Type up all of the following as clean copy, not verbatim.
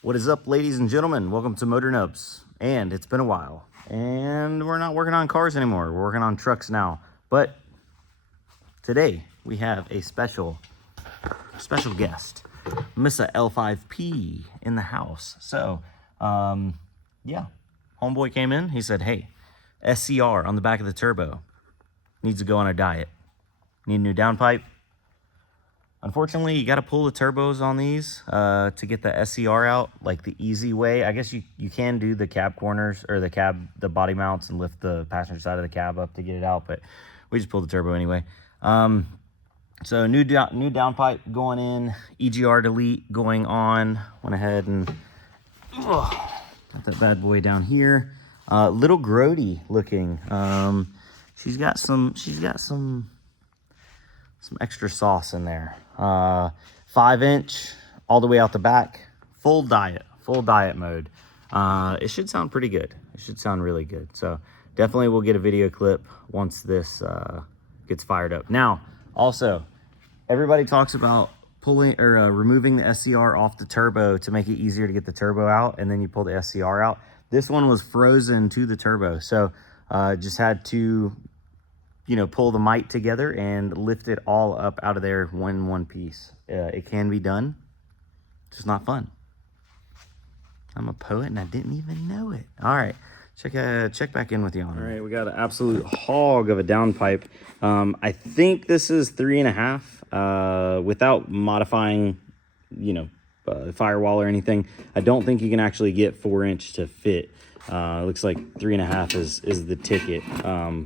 What is up, ladies and gentlemen? Welcome to Motor Nubs. And it's been a while. And we're not working on cars anymore. We're working on trucks now. But today we have a special guest, Miss L5P in the house. So, yeah, homeboy came in. He said, hey, SCR on the back of the turbo needs to go on a diet. Need a new downpipe. Unfortunately, you got to pull the turbos on these to get the SCR out, like the easy way. I guess you can do the cab corners or the body mounts and lift the passenger side of the cab up to get it out, but we just pulled the turbo anyway. So new downpipe going in, EGR delete going on. Went ahead and got that bad boy down here. Little grody looking. She's got some extra sauce in there. 5-inch all the way out the back, full diet mode. It should sound pretty good. It should sound really good. So definitely we'll get a video clip once this gets fired up. Now, also, everybody talks about pulling or removing the SCR off the turbo to make it easier to get the turbo out, and then you pull the SCR out. This one was frozen to the turbo, so just had to pull the mite together and lift it all up out of there one piece. It can be done, just not fun. I'm a poet and I didn't even know it. All right, check back in with you on. All right, we got an absolute hog of a downpipe. I think this is 3.5 without modifying, firewall or anything. I don't think you can actually get 4-inch to fit. It looks like 3.5 is the ticket.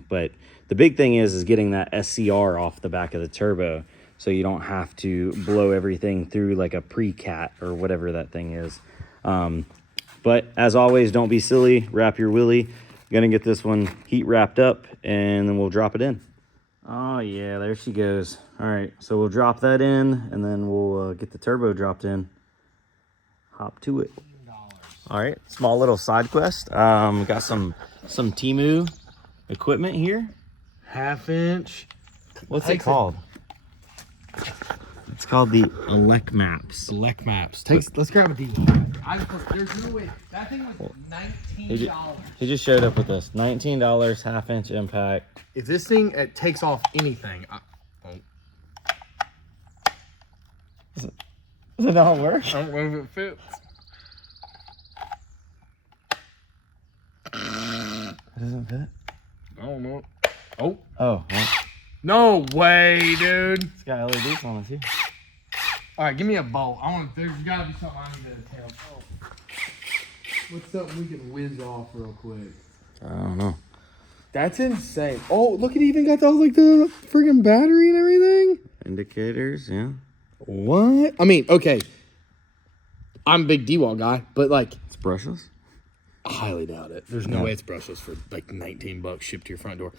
But the big thing is getting that SCR off the back of the turbo so you don't have to blow everything through like a pre-cat or whatever that thing is. But as always, don't be silly. Wrap your willy. Gonna get this one heat wrapped up and then we'll drop it in. Oh yeah, there she goes. All right, so we'll drop that in and then we'll get the turbo dropped in. Hop to it. All right, small little side quest. Got some Temu equipment here. 1/2 inch. What's it called? It's called the Elec Maps. Elec Maps. Let's grab a deal. There's no way. That thing was $19. He just showed up with this. $19, 1/2 inch impact. If this thing takes off anything, Does it not work? I don't know if it fits. It doesn't fit? I don't know. Oh. Oh. Well, No way, dude. it's got LEDs on it too. All right, give me a bolt. There's got to be something I need to tell. Oh. What's something we can whiz off real quick? I don't know. That's insane. Oh, look, it even got the freaking battery and everything. Indicators, yeah. What? I mean, okay. I'm a big D-Wall guy, but like, It's brushless? I highly doubt it. There's no way it's brushless for like $19 shipped to your front door.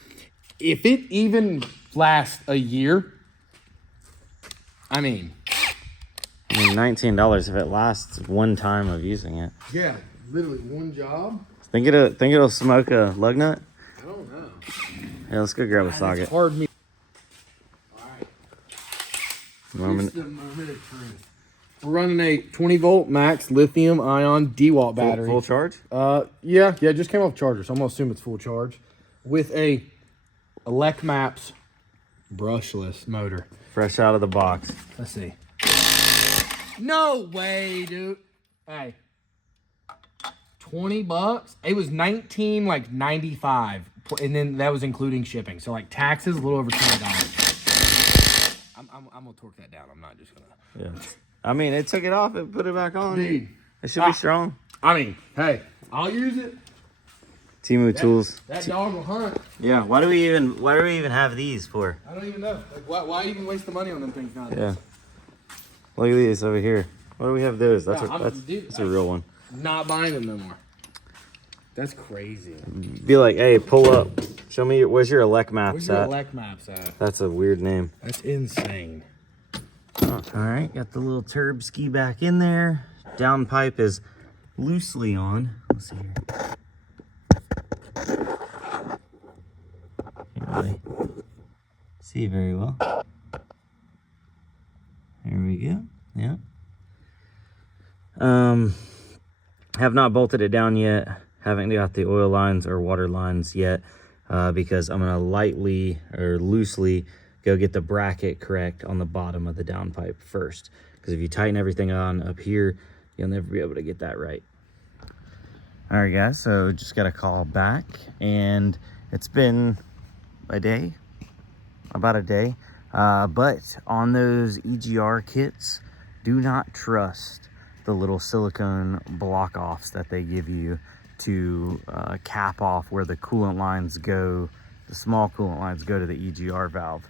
If it even lasts a year, I mean, $19 if it lasts one time of using it. yeah, literally one job. Think it'll smoke a lug nut? I don't know. Yeah, let's go grab a socket. It's hard me. All right. Moment. It's the moment of truth. We're running a 20-volt max lithium-ion DeWalt battery. Full charge? Yeah, it just came off charger, so I'm gonna assume it's full charge with a Elec Maps brushless motor. Fresh out of the box. Let's see. No way, dude. Hey, $20. It was $19.95, and then that was including shipping. So like taxes, a little over $20. I'm gonna torque that down. I'm not just gonna. Yeah. I mean, it took it off and put it back on. Dude, It should be strong. I mean, hey, I'll use it. Temu tools. That dog will hunt. Yeah. Why do we even have these for? I don't even know. Like, why even waste the money on them things nowadays? Yeah. Look at these over here. Why do we have those? That's Dude, that's a real one. Not buying them no more. That's crazy. Be like, hey, pull up. Show me where's your Elec Maps Where's your at? Elec Maps at? That's a weird name. That's insane. Oh, all right, got the little turb ski back in there. Downpipe is loosely on. Let's see here. Can't really see very well. There we go. Yeah. Have not bolted it down yet. Haven't got the oil lines or water lines yet because I'm gonna lightly or loosely go get the bracket correct on the bottom of the downpipe first. Because if you tighten everything on up here, you'll never be able to get that right. All right, guys, so just got a call back, and it's been a day, about a day. But on those EGR kits, do not trust the little silicone block offs that they give you to cap off where the coolant lines go, the small coolant lines go to the EGR valve.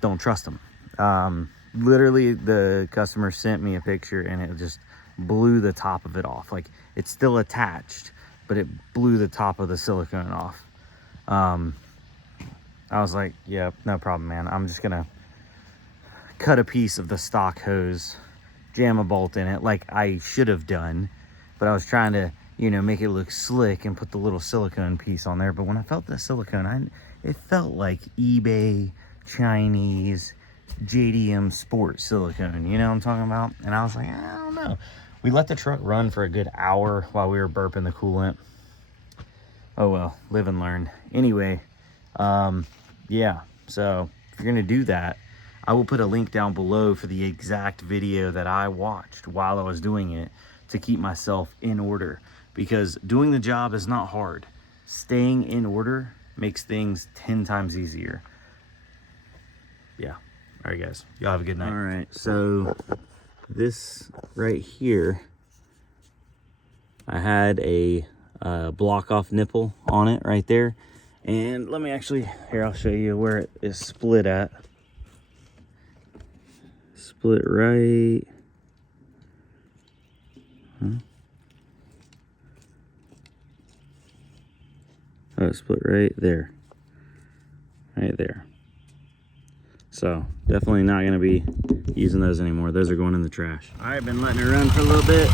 Don't trust them. Literally, the customer sent me a picture and it just blew the top of it off. Like, it's still attached, but it blew the top of the silicone off. I was like, yeah, no problem, man. I'm just gonna cut a piece of the stock hose, jam a bolt in it like I should have done, but I was trying to, you know, make it look slick and put the little silicone piece on there. But when I felt the silicone, it felt like eBay Chinese JDM sport silicone, you know what I'm talking about? And I was like, I don't know. We let the truck run for a good hour while we were burping the coolant. Oh well, live and learn. Anyway, yeah, so if you're gonna do that, I will put a link down below for the exact video that I watched while I was doing it to keep myself in order, because doing the job is not hard. Staying in order makes things 10 times easier. Yeah. All right, guys, y'all have a good night. All right, so this right here, I had a block off nipple on it right there. And let me actually, here, I'll show you where it is split at. Split right. Oh, it split right there. Right there. So definitely not gonna be using those anymore. Those are going in the trash. All right, been letting it run for a little bit.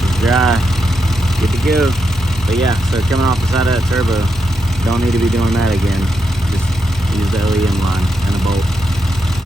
It's dry, good to go. But yeah, so coming off the side of that turbo, don't need to be doing that again. Just use the LEM line and a bolt.